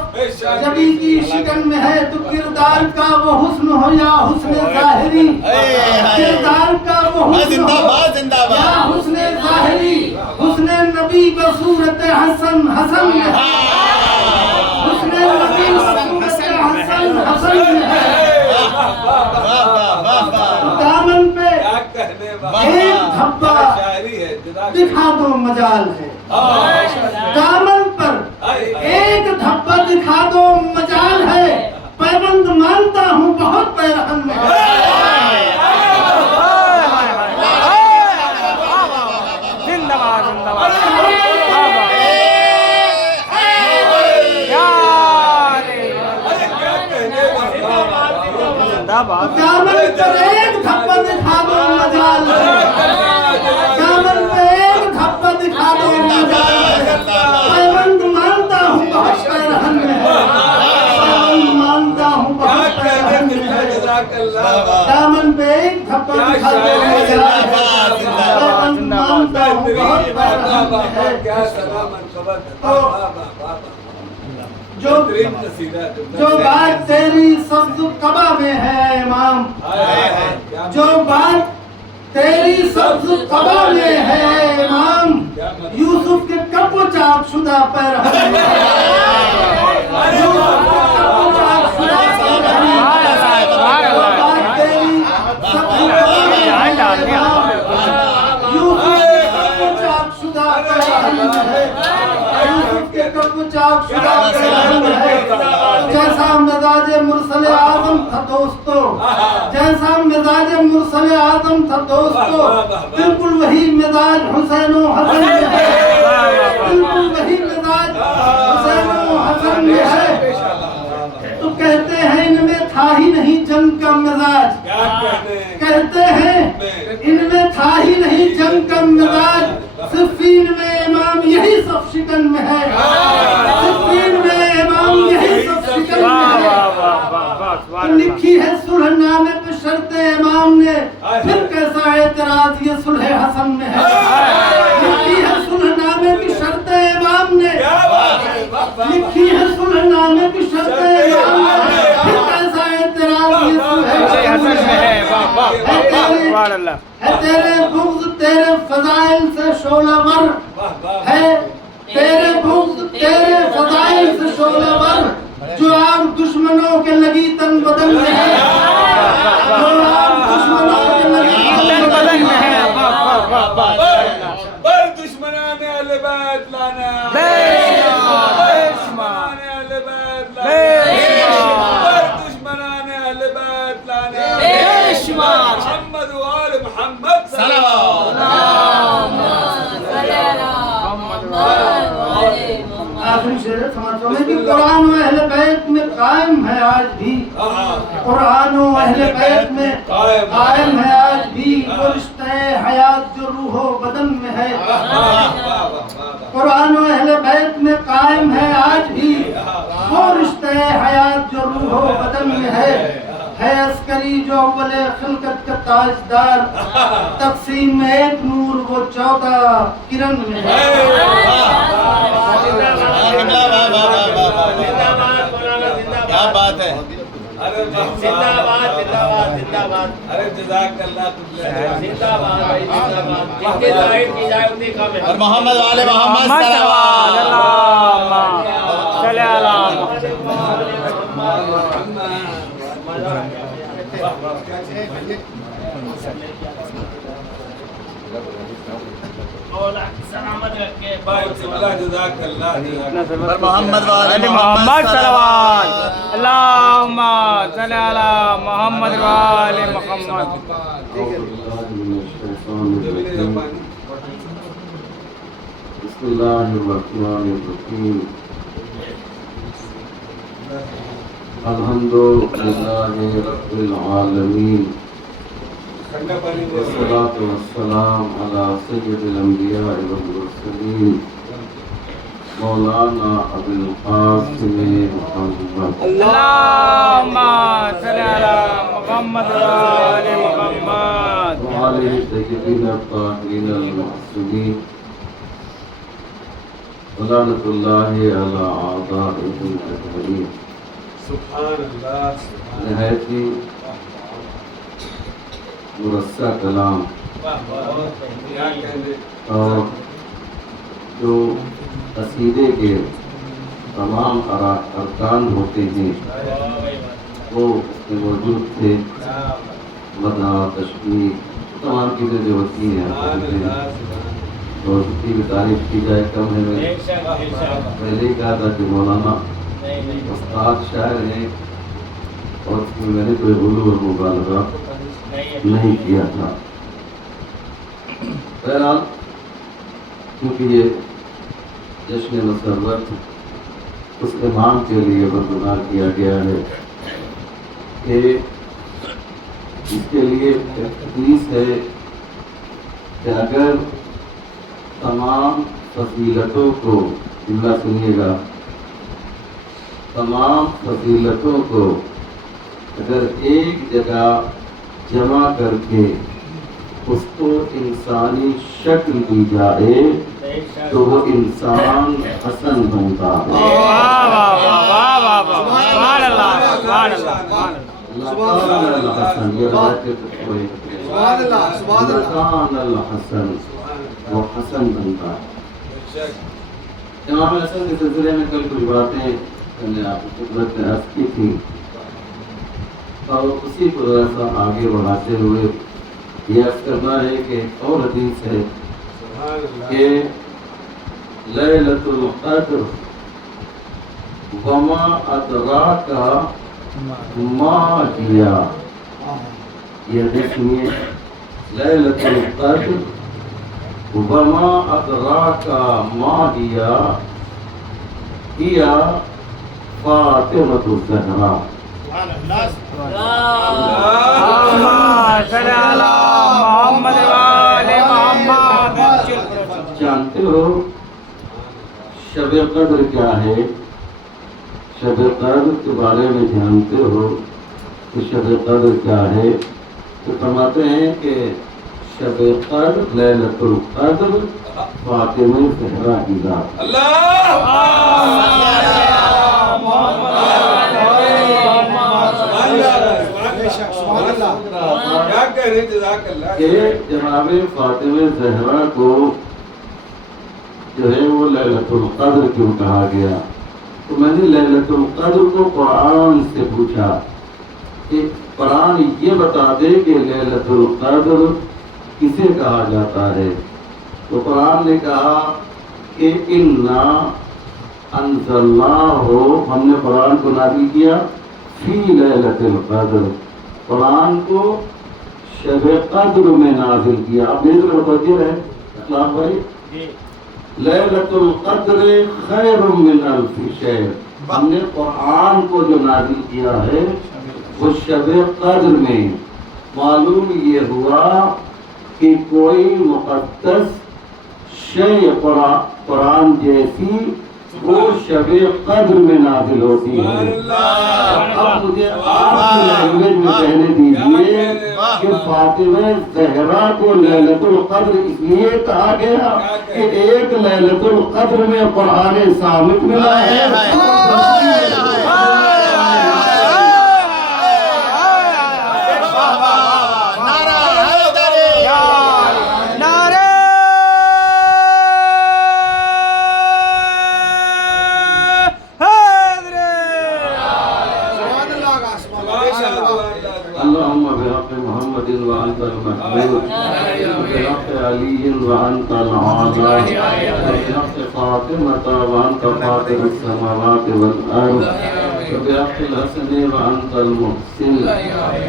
جبی کی شکن میں ہے، تو کردار کا وہ حسن ہو یا حسن ظاہری، کردار کا وہ حسن ہو یا حسن ظاہری، حسن نبی بصورت حسن حسن میں ہے، حسن نبی بصورت حسن حسن میں ہے، دامن پہ ایک دھبا دکھا دو مجال ہے، دامن پر ایک دھبا دکھا دو مجال ہے، پیبند مانتا ہوں بہت پیرہن میں ہے، دامن پر ایک دھبا دکھا دو مجال ہے، دامن پر ایک دھبا دکھا دو مجال ہے، پیبند مانتا ہوں بہت پیرہن میں ہے، پیبند مانتا ہوں بہت پیرہن میں ہے، دامن پہ ایک دھبا دکھا دو مجال ہے، پیبند مانتا ہوں بہت پیرہن میں ہے، جو بات تیری سبز قبا میں ہے امام، جو بات تیری سبز قبا میں ہے امام، یوسف کے کب و چاک شدہ پیرہن میں ہے، یوسف کے کب و چاک شدہ پیرہن میں ہے، جو بات تیری سبز قبا میں ہے امام، یوسف کے کب و چاک شدہ پیرہن میں ہے، یوسف کے کب و چاک شدہ پیرہن میں ہے، جیسا مزاج مرسل آدم تھا دوستو، جیسا مزاج مرسل آدم تھا دوستو، بالکل وہی مزاج حسین و حسن میں ہے، بالکل وہی مزاج حسین و حسن میں ہے، تو کہتے ہیں ان میں تھا ہی نہیں جنگ کا مزاج، کہتے ہیں ان میں تھا ہی نہیں جنگ کا مزاج، صفین میں امام یہی سب شکن میں ہے، صفین میں امام یہی سب شکن میں ہے، تو لکھی ہے صلح نامے پہ شرط امام نے، پھر کیسا اعتراض یہ صلح حسن میں ہے، لکھی ہے صلح نامے کی شرط امام نے، لکھی ہے صلح نامے کی شرط امام نے، پھر کیسا اعتراض یہ صلح حسن میں ہے، ہے تیرے بغض تیرے فضائل سے شعلہ ور، ہے تیرے بغض تیرے فضائل سے شعلہ ور، جو آگ دشمنوں کے لگی تن بدن میں ہے، جو آگ دشمنوں کے لگی تن بدن میں ہے، بر دشمنان اہل بیت لانا، دشمنان اہل بیت لانا، بر دشمنان اہل بیت لانا، محمد و آل محمد صلی آخری شعر سمجھو میں کہ قرآن و اہل بیت میں قائم ہے آج بھی، قرآن و اہل بیت میں قائم ہے آج بھی، وہ رشتہ حیات جو روح و بدن میں ہے، قرآن و اہل بیت میں قائم ہے آج بھی، وہ رشتہ حیات جو روح و بدن میں ہے عسکری جو اول خلقت کا تاجدار، تقسیم میں ایک نور وہ 14 کرن میں ہے، کیا بات ہے، زندہ باد زندہ باد زندہ باد، ارے جزاک اللہ زندہ باد بھائی زندہ باد، جس کے ظاہر کی جائے اتنی کم ہے، اور محمد والے محمد صلوات صلی اللہ سلامت رکھے بھائی قبلہ جزاک اللہ، اور محمد والے محمد صلوات، اللہم صلی علی محمد وآل محمد۔ بسم اللہ الرحمن الرحیم۔ الحمد لله رب العالمين والصلاة والسلام على سيد الأنبياء والمرسلين مولانا أبي القاسم محمد اللهم صل على محمد وآل محمد وعلى سيدنا الطاهرين المعصومين ولعنة الله على أعدائهم أجمعين. سبحان اللہ نہایت ہی مرصع کلام اور جو قصیدے کے تمام ارکان ہوتے ہیں وہ اس میں موجود تھے. مدح تشبیہ تمام چیزیں جو ہوتی ہیں اور اس کی بھی تعریف کی جائے کم ہے. میں پہلے ہی کہا تھا کہ مولانا استاد شاعر ہیں اور اس میں نے کوئی غلو اور مبالغہ نہیں کیا تھا. بہرحال کیونکہ یہ جشن مسرت اس امام کے لیے برگزار کیا گیا ہے کہ اس کے لیے تحقیق ہے کہ اگر تمام فضیلتوں کو جملہ سنیے گا تمام فضیلتوں کو اگر ایک جگہ جمع کر کے اس کو انسانی شکل دی جائے تو وہ انسان حسن بنتا ہے. وہ حسن بنتا ہے. امام حسن کے سلسلے میں کل کچھ باتیں میں نے آپ کو خدمت میں عرض کی تھی اور اسی کو ایسا آگے بڑھاتے ہوئے یہ عرض کرنا ہے کہ اور حدیث ہے کہ لیلۃ القدر وما ادراک ما ہی. یہ حدیث سنیے. لیلۃ القدر وما ادراک ما ہی فاطمۃ الزہرا. جانتے ہو شب قدر کیا ہے؟ شب قدر کے بارے میں جانتے ہو کہ شب قدر کیا ہے؟ تو فرماتے ہیں کہ شب قدر لیلۃ القدر فاطمہ زہرا کی ذات. کہ جناب فاطمہ زہرا کو جو ہے وہ لیلۃ القدر کیوں کہا گیا؟ تو میں نے لیلۃ القدر کو قرآن سے پوچھا کہ قرآن یہ بتا دے کہ لیلۃ القدر کسے کہا جاتا ہے. تو قرآن نے کہا کہ انا انزلناہ، ہم نے قرآن کو نازل کیا فی لیلۃ القدر، قرآن کو شب قدر میں نازل کیا. اب میرے کو متوجہ رہے اسلام بھائی. لیلۃ القدر خیر من الف شہر، ہم نے قرآن کو جو نازل کیا ہے وہ شب قدر میں. معلوم یہ ہوا کہ کوئی مقدس شے قرآن جیسی وہ شب قدر میں نازل ہوتی ہے. اب مجھے آپ کی لینگویج میں کہنے دیجئے کہ فاطمہ زہرا کو لیلۃ القدر اس لیے کہا گیا کہ ایک لیلۃ القدر میں قرآن صامت ملا ہے. اللهم بحق محمد وانت المحمود بحق علي وانت العاظم بحق فاطمة وانت فاطر السماوات والارض وبحق الحسن وانت المحسن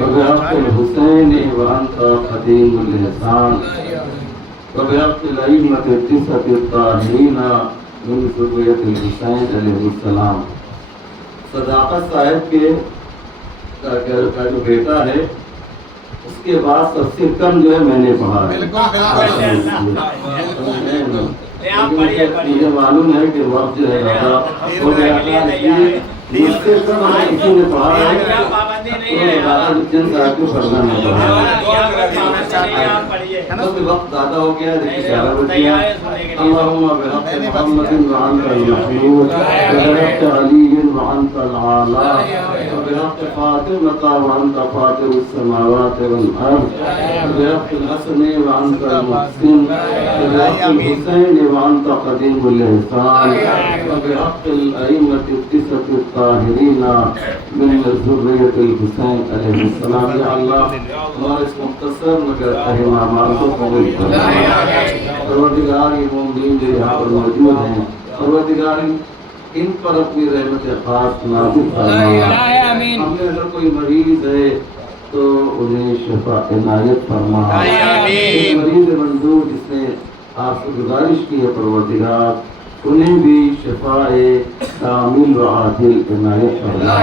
وبحق الحسين وانت قديم الاحسان وبحق الائمة التسعة الطاهرين من ذرية الحسين عليه السلام. صداقت صاحب کے کا جو بیٹا ہے اس کے بعد سب سے کم جو ہے میں نے پڑھا ہے. مجھے معلوم ہے کہ وقت جو ہے زیادہ ہو گیا تھا، اس لیے مجھ سے کم کسی نے پڑھا ہے تو دادا جن صاحب کو پڑھنا نہیں پڑھا. وقت زیادہ ہو گیا، دیکھیے 11 بج گیا. اللہم بحق محمد وعنت المحمود وبحق علی وعنت العالی وبحق فاطمۃ وعنت فاطر السماوات والارض وبحق الحسن وعنت المحسن وبحق الحسین وعنت قدیم الاحسان وبحق الائمة التسعة الطاہرین من ذریۃ الحسین علیہ السلام. یا اللہ ہمارے اس مختصر مگر اہم اعمال کو قبول فرما. پروردگار یہ مومنین جو یہاں پر موجود ہیں، پروردگار ان پر اپنی رحمت خاص نازل فرما. ہم میں اگر کوئی مریض ہے تو انہیں شفا عنایت فرما. مریض منظور جس نے آپ سے گزارش کی ہے پروردگار انہیں بھی شفا کامل و عاجل عنایت فرما.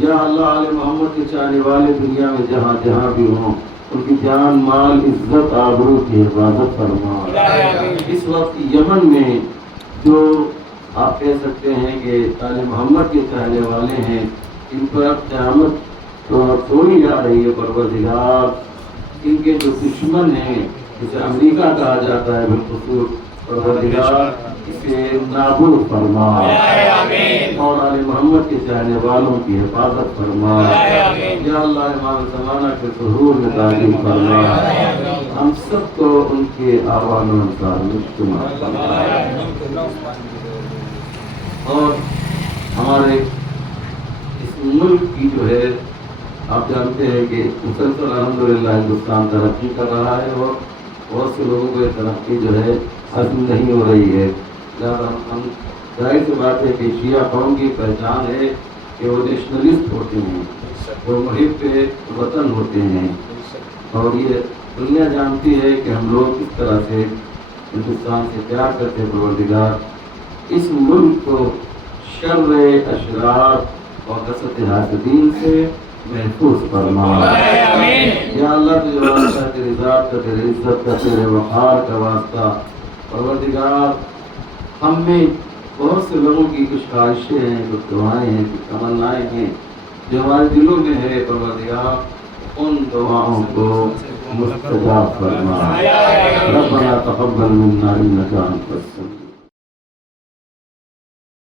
یا اللہ آل محمد کے چاہنے والے دنیا میں جہاں جہاں بھی ہوں ان کی جان مال عزت آبرو کی حفاظت فرما. اس وقت یمن میں جو آپ کہہ سکتے ہیں کہ آل محمد کے چاہنے والے ہیں، ان پر قیامت تو تھوڑی آ رہی ہے. پروردگار ان کے جو دشمن ہیں جسے امریکہ کہا جاتا ہے بالخصوص، پروردگار اسے نابود فرما اور آل محمد کے چاہنے والوں کی حفاظت فرما. یا اللہ امام زمانہ کے ظہور میں تعلیم فرما. ہم سب کو ان کے آوان و انصار میں شمار فرما. اور ہمارے اس ملک کی جو ہے آپ جانتے ہیں کہ مسلسل الحمدللہ ہندوستان ترقی کر رہا ہے اور بہت سے لوگوں کو یہ ترقی جو ہے حاصل نہیں ہو رہی ہے. ہم ظاہر سی بات ہے کہ شیعہ قوم کی پہچان ہے کہ وہ نیشنلسٹ ہوتے ہیں، وہ محب وطن ہوتے ہیں، اور یہ دنیا جانتی ہے کہ ہم لوگ کس طرح سے ہندوستان سے پیار کرتے ہیں. پروردگار اس ملک کو شر اشرار اور حسد حاسدین سے محفوظ فرما. یا اللہ تجھے واسطہ تیری ذات کا، تیری عزت کا، تیرے وقار کا واسطہ پروردگار ہم میں بہت سے لوگوں کی کچھ خواہشیں ہیں، کچھ دعائیں ہیں، کچھ تمنائیں ہیں جو ہمارے دلوں میں ہے. پروردگار ان دعاؤں کو مستجاب فرما. ربنا تقبل منا انک انت السمیع